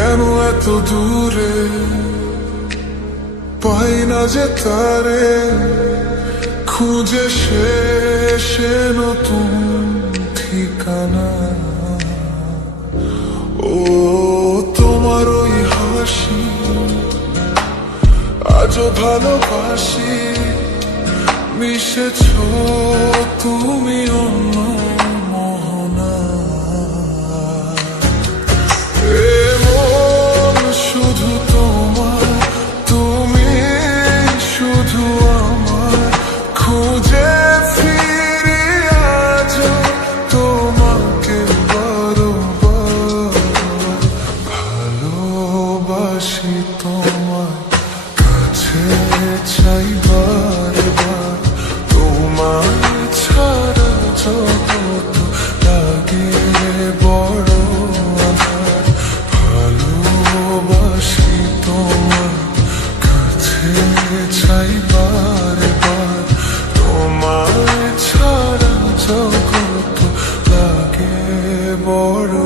কেন এত দূরে পাই না যে তারে, খুঁজে শেষে নতুন ঠিকানা। ও তোমার ওই হাসি আজও ভালোবাসি, মিশেছ তুমি অন্য মোহনা। এমন শুধু তোমার, তুমি শুধু আমার, খুঁজে ফিরি আজ তোমাকে বারবার। ভালোবাসি তোমার, কাছে চাই বারবার, তোমার ছাড়া জগৎ লাগে বড় আঁধার। ভালোবাসি তোমার, কাছে চাই বারবার, তোমার ছাড়া জগৎ লাগে বড়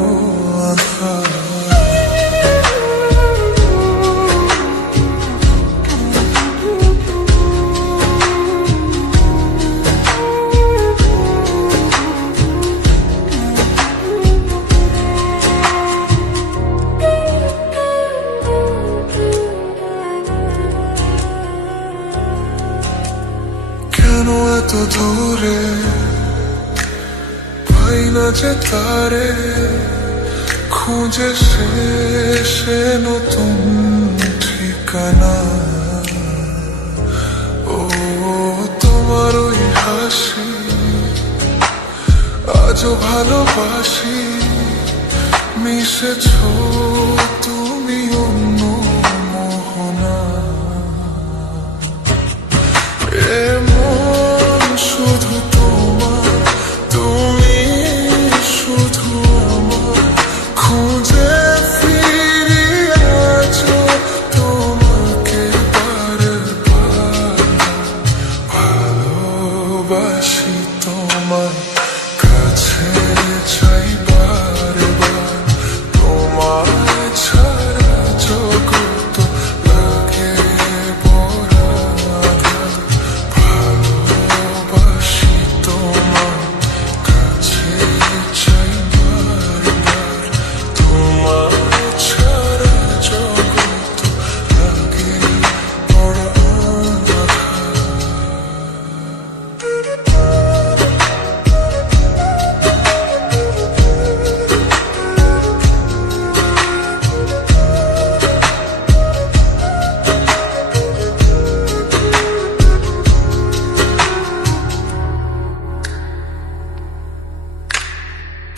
আঁধার। কেন এত দূরে পাই না যে তারে, খুঁজে শেষে নতুন ঠিকানা। ও তোমার ওই হাসি আজও ভালোবাসি, মিশেছ তুমি অন্য মোহনা। এমন শুধু তোমার, তুমি শুধু আমার, খুঁজে ফিরি আজ তোমাকে বারবার। ভালোবাসি তোমার, কাছে চাই বারবার, তোমার ছাড়া জগৎ লাগে বড় আঁধার। ভালোবাসি তোমার, কাছে চাই বারবার, তোমার ছাড়া জগৎ লাগে বড় আঁধার।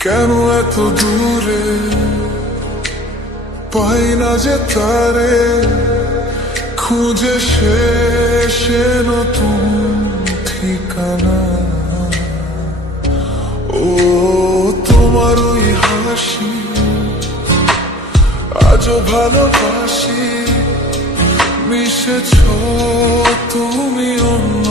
কেন এত দূরে পাই না যে তারে, খুঁজে শেষে নতুন ঠিকানা। ও তোমার ওই হাসি আজও ভালোবাসি, মিশেছ তুমি অন্য